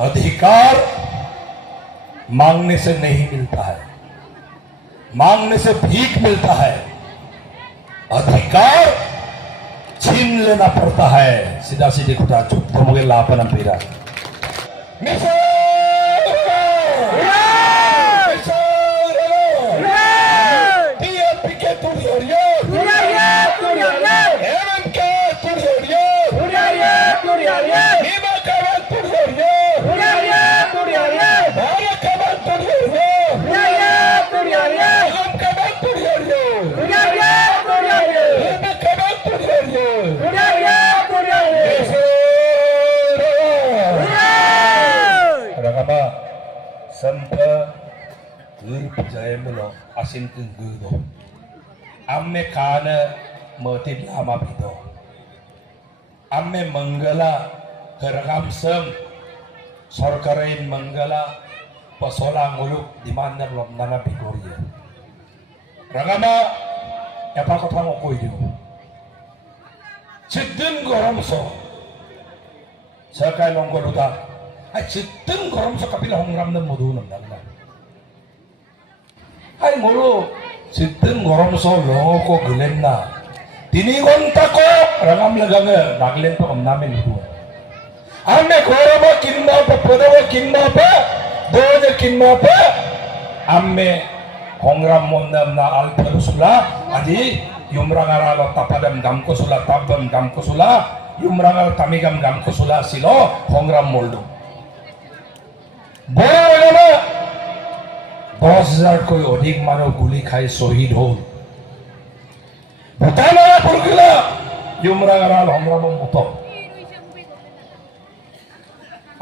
अधिकार मांगने से नहीं मिलता है, मांगने से भीख मिलता है। अधिकार छीन लेना पड़ता है। सीधा सीधी खुदा चुप तो मुझे लापन पीरा sampai berjaya asin tenggedo amme kana metin lama pido amme manggala heragam sem sorkarin manggala pasola nguluk di mana lom nana pigoria ragama apa kata ngokoi dia cidden gorom so sakai longgol udah cidden gorom so kapila hongram dan modu nam dalla ay mulu cidden gorom so longo ko gulen na tinigon tako ragam laganga naglen to namin itu ame goroma kinna pa podawa kinna pa doje kinna pa amme hongram mondam na alpar sula adi yumrangaralo tapadam gamko sula tabam gamko sula yumrangal tamigam gamko sula silo hongram moldo বড় 10,000 कोई अधिक मानव गुली खाई शहीद हो भूटाना पुरगिला युमरागाराल हमराम मतो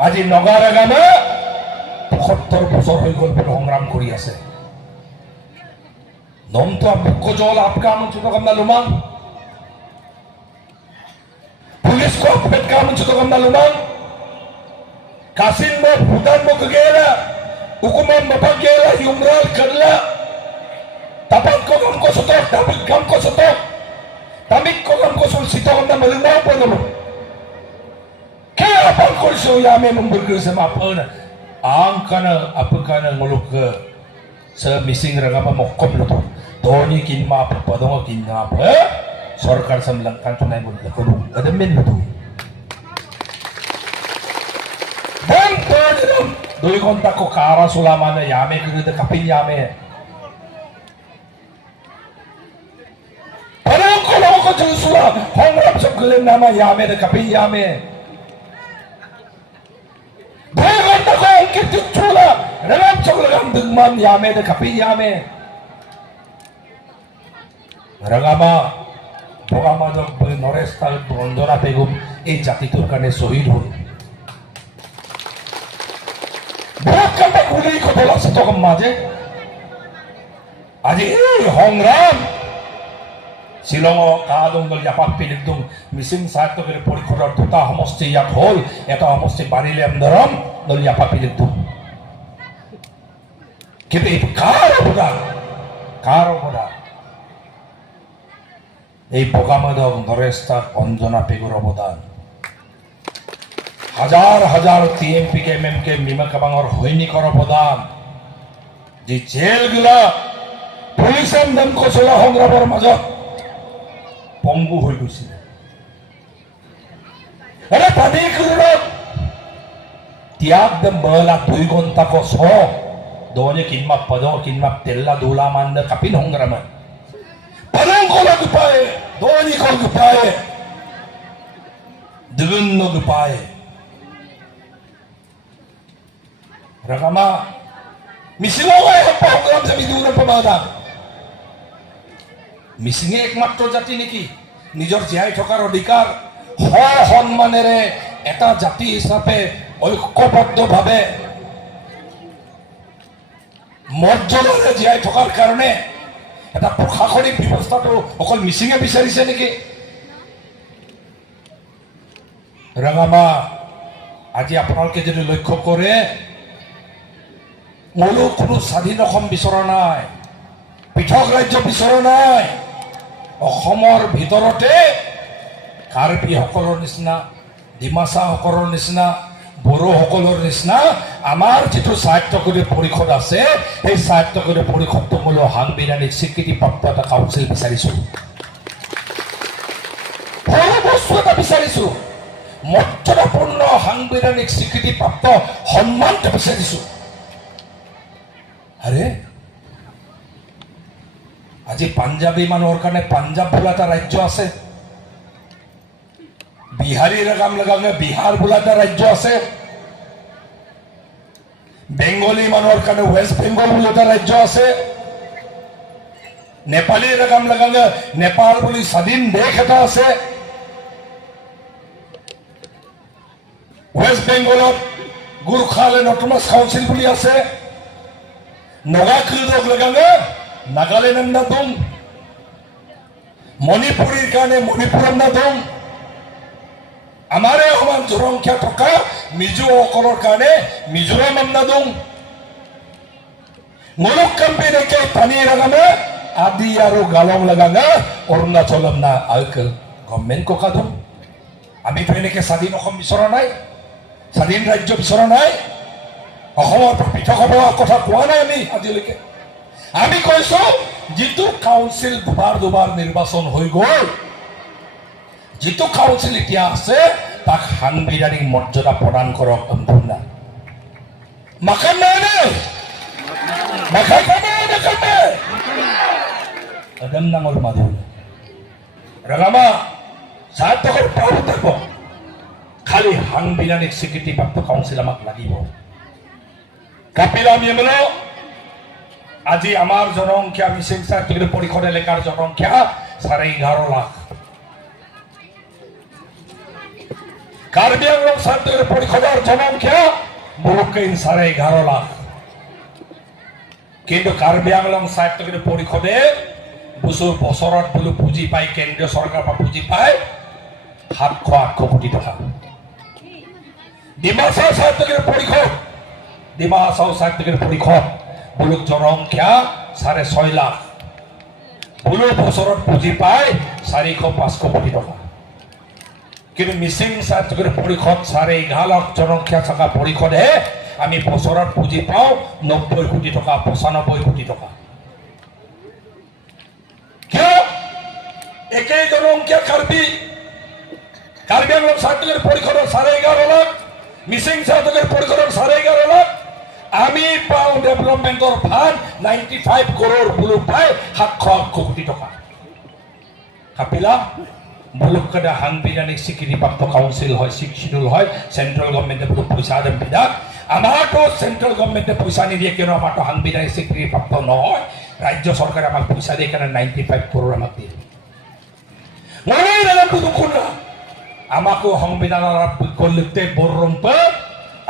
আজি নগারাগামে ৭৫ বছর হয়ে গেল বলে সংগ্রাম করি আছে নমতো মুখ্য জল আপকা মুচুত কমনা লুমাং পুলিশ को अपडेट का मुचुत कमना लुमां कासिन में भूटान में गया hukuman mapagela yumral karla tapat ko gam ko sotok tapik gam ko sotok tamik ko gam ko sul sitok na malinaw po naman kaya apang ko so yame memburger sa mapana ang kana apakana nguluk ke sa missing ragapa mokom lo to doni kinma papadong kinapa sarkar sa melangkan tunay mo ko adamin mo to dan to Doi kontak ko kara sulamana yame kagada kapin yame. Parang ko lang ko jusula hongrap sa gulen nama yame da kapin yame. Doi kontak ko angkit jusula ragam sa gulen dugman yame da kapin yame. Ragama bogama do noresta bondora pegum e jati turkane Shahid hall bukan tak boleh ikut bola satu kemaje. Aji hongram Silongo kadung dol yapak pilidung misim saat to kere pori korar tuta homosti yak hol eta homosti barile amdaram dol yapak pilidung. Kita itu karo boda. এই পোকামাদক নরেস্তা অঞ্জনা পেগুর অবদান হাজার হাজার TMP কে MM কে মিমা কাবাঙর হৈনিকর অবদান যে জেলগুলা পুলিশের নামক চলা সংগ্ৰামৰ মাজত পংগু হৈ গৈছিল আরে পানী কুলত ত্যাগ দম বলা 2 ঘন্টা কো ছ দোনে কিনমা পদো কিনমা তেল্লা দুলা মান্দ কাপিন সংগ্ৰাম Parang ko nagpae, doni ko nagpae, dugun nagpae. Rakama, misingo ay program sa biduran pamada. Misinge একমাত্র জাতি নেকি নিজর জীয়াই থকাৰ অধিকাৰ সন্মানেৰে এটা জাতি হিচাপে ঐক্যবদ্ধভাৱে মৰ্যাদাৰে জীয়াই থকাৰ কাৰণে এটা প্ৰশাসনিক ব্যৱস্থাটো অকল মিছিঙে বিচাৰিছে নেকি ৰঙামা আজি আপোনালোকে যদি লক্ষ্য কৰে মোৰো কোনো স্বাধীন অসম বিচৰা নাই পৃথক ৰাজ্য বিচৰা নাই অসমৰ ভিতৰতে কাৰ্বি সকলৰ নিচিনা ডিমাচা সকলৰ নিচিনা বড়োসকলৰ নিচিনা আমাৰ যিটো স্বায়ত্তশাসিত পৰিষদ আছে সেই স্বায়ত্তশাসিত পৰিষদটো মূল সাংবিধানিক স্বীকৃতিপ্ৰাপ্ত এটা কাউন্সিল বিচাৰিছোঁ সৰু বস্তু এটা বিচাৰিছোঁ মৰ্যাদাপূৰ্ণ সাংবিধানিক স্বীকৃতিপ্ৰাপ্ত সন্মানটো বিচাৰিছোঁ আৰে আজি পাঞ্জাবী মানুহৰ কাৰণে পাঞ্জাব বোলা এটা ৰাজ্য আছে বিহাৰীৰ কাম লগালে বিহাৰ বোলা এটা ৰাজ্য আছে বেংগলী মানুহৰ কাৰণে ৱেষ্ট বেংগল বুলি এটা ৰাজ্য আছে নেপালীৰ কাম লগালে নেপাল বুলি স্বাধীন দেশ এটা আছে ৱেষ্ট বেংগলত গোৰ্খালেণ্ড অট'নমাছ কাউন্সিল বুলি আছে নগাখিলক লগালে নাগালেণ্ড নাম মণিপুৰীৰ কাৰণে মণিপুৰৰ নাম আমাৰে সমান জনসংখ্যা থকা মিজোসকলৰ কাৰণে মিজোৰাম নাম মুলুক কাম্পিৰ একে পানী লগালে আদি আৰু গালং লগালে অৰুণাচলম না আলকল গভৰ্ণমেণ্ট ককাদম আমিতো এনেকৈ স্বাধীন অসম বিচৰা নাই স্বাধীন ৰাজ্য বিচৰা নাই অসমৰ পৰা পৃথক হ'ব কথা কোৱা নাই আমি আজিলৈকে আমি কৈছো যিটো কাউন্সিল দুবাৰ নিৰ্বাচন হৈ গ'ল যিটো কাউন্সিল এতিয়া আছে তাক সাংবিধানিক মৰ্যাদা প্ৰদান কৰক সম্পূৰ্ণ মাকান নাই একদম ডাঙৰ মানুহ ৰঙামা স্বায়ত্তশাসিত প্ৰাপ্ত খালি সাংবিধানিক স্বীকৃতিপ্ৰাপ্ত কাউন্সিল আমাক লাগিব কাপিলা মিয়েমলো আজি আমাৰ জনসংখ্যা মিচিং স্বায়ত্তশাসিত পৰিষদ এলেকাৰ জনসংখ্যা 11.5 লাখ কাৰ্বি আংলং স্বায়ত্তশাসিত পৰিষদৰ জনসংখ্যা মুলুকেই 11.5 লাখ কিন্তু কাৰ্বি আংলং স্বায়ত্তশাসিত পৰিষদে বছৰত বোলো পুঁজি পায় কেন্দ্ৰীয় চৰকাৰৰ পৰা পুঁজি পায় 700-800 কোটি টকা ডিমা হাছাও স্বায়ত্তশাসিত পৰিষদ বোলো জনসংখ্যা 6.5 লাখ বোলো বছৰত পুঁজি পায় 400-500 কোটি টকা কিন্তু মিচিং স্বায়ত্তশাসিত পৰিষদ 11.5 লাখ জনসংখ্যা থকা পৰিষদে আমি বছৰত পুঁজি পাওঁ 90 কোটি টকা 95 কোটি টকা কিয় একেই জনসংখ্যা কাৰ্বি আংলং স্বায়ত্তশাসিত পৰিষদৰ 11.5 লাখ মিচিং স্বায়ত্তশাসিত পৰিষদৰ 11.5 লাখ আমি পাওঁ ডেভেলপমেণ্টৰ ফাণ্ড 95 কৰোৰ বোলো পায় 700 কোটি টকা কাপিলা মুলুককেইটা সাংবিধানিক স্বীকৃতিপ্ৰাপ্ত কাউন্সিল হয় শিডিউল হয় চেণ্ট্ৰেল গভৰ্ণমেণ্টে বোলো পইচা দিম বিধাক আমাৰতো চেণ্ট্ৰেল গভৰ্ণমেণ্টে পইচা নিদিয়ে কিয়নো আমাৰতো সাংবিধানিক স্বীকৃতিপ্ৰাপ্ত নহয় ৰাজ্য চৰকাৰে আমাক পইচা দিয়ে কাৰণে 95 কৰোৰ আমাক দিয়ে মনেই নাজানো দুখুন না আমাকো সংবিধানৰ বিকল্পতে বৰৰম্প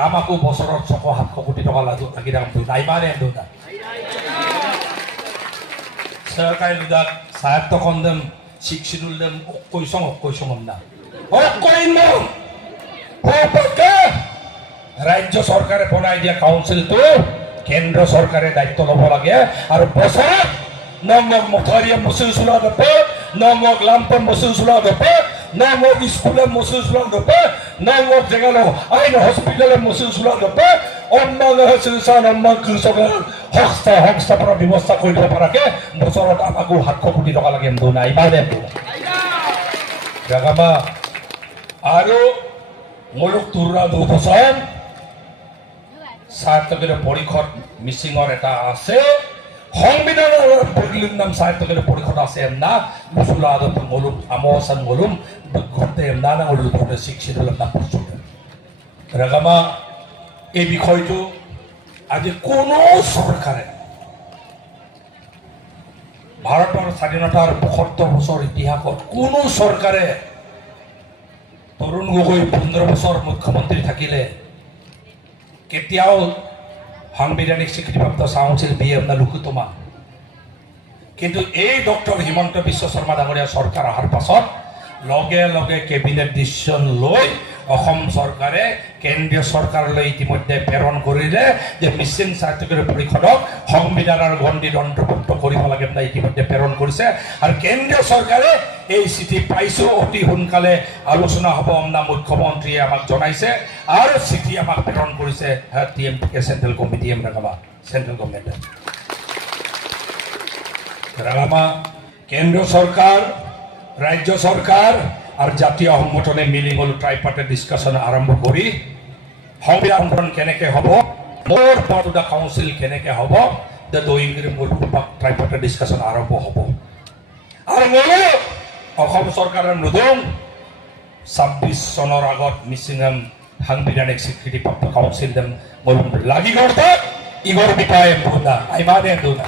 আমাকো বছৰত 600-700 কোটি টকা লাগি থাকো নাইবানে দুটা চৰকাৰে দুটা স্বায়ত্ত খণ্ডম শিডিউল দেম কৈছং না ৰাজ্য চৰকাৰে বনাই দিয়া কাউন্সিলটো কেন্দ্ৰ চৰকাৰে দায়িত্ব ল'ব লাগে আৰু বছৰত নং মথাৰিয়া মচুৰ চোলা দপে নং লাম্পন মচুৰ চোলা দপে নং স্কুলে মচুৰ চোলা দপে নং জেগালো আইন হস্পিটেলে মচুৰ চোলা দপে কৃষকৰ সংস্থাপনৰ ব্যৱস্থা কৰি দিব পৰাকে বছৰত আমাকো 700 কোটি টকা লাগে নাইবানে জগামা আৰু মুলুক তুৰা 2 বছৰ স্বায়ত্তশাসিত পৰিষদ মিচিঙৰ এটা আছে সংবিধানৰ বদলিৰ নাম স্বায়ত্তশাসিত পৰিষদ আছে না মুছুলা আদত মুলুক আমোসান মুলুম ঘটে না না মুলুক ঘটে শিক্ষিত নাম প্ৰস্তুত ৰগামা এই বিষয়টো আজি কোনো চৰকাৰে ভাৰতৰ স্বাধীনতাৰ ৭৫ বছৰ ইতিহাসত কোনো চৰকাৰে তৰুণ গগৈ 15 বছৰ মুখ্যমন্ত্ৰী থাকিলে কেতিয়াও সাংবিধানিক স্বীকৃতিপ্ৰাপ্ত কাউন্সিল বিয়ে আপোনাৰ লুকুতমা কিন্তু এই ডক্টৰ হিমন্ত বিশ্ব শৰ্মা ডাঙৰীয়া চৰকাৰ অহাৰ পাছত লগে লগে কেবিনেট ডিচিশ্যন লৈ অসম চৰকাৰে কেন্দ্ৰীয় চৰকাৰলৈ ইতিমধ্যে প্ৰেৰণ কৰিলে যে মিছিং চাৰ্টিফিকেট পৰিষদক সংবিধানৰ গণ্ডিত অন্তৰ্ভুক্ত কৰিব লাগে বুলি ইতিমধ্যে প্ৰেৰণ কৰিছে আৰু কেন্দ্ৰীয় চৰকাৰে এই চিঠি পাইছো অতি সোনকালে আলোচনা হ'ব অমনা মুখ্যমন্ত্ৰীয়ে আমাক জনাইছে আৰু চিঠি আমাক প্ৰেৰণ কৰিছে টিএমপিকে চেন্ট্ৰেল কমিটি এমৰাগামা চেন্ট্ৰেল গভৰ্ণমেণ্টে ৰাগামা কেন্দ্ৰীয় চৰকাৰ ৰাজ্য চৰকাৰ আৰু জাতীয় সংগঠনে মিলি গ'ল ট্ৰাইপাৰ্টেড ডিছকাশ্যন আৰম্ভ কৰি সংবিধানখন কেনেকৈ হ'ব মোৰ পৰ্টুদা কাউন্সিল কেনেকৈ হ'ব দে ডুইং মোৰ ট্ৰাইপাৰ্টেড ডিছকাশ্যন আৰম্ভ হ'ব আৰু মোৰো অসম চৰকাৰৰ নুদুং ২৬ চনৰ আগত মিছিং সাংবিধানিক স্বীকৃতিপ্ৰাপ্ত কাউন্সিল দেম মোৰ লাগি গ'ল ইগৰ বিপায় বুদা আইমানে দুনা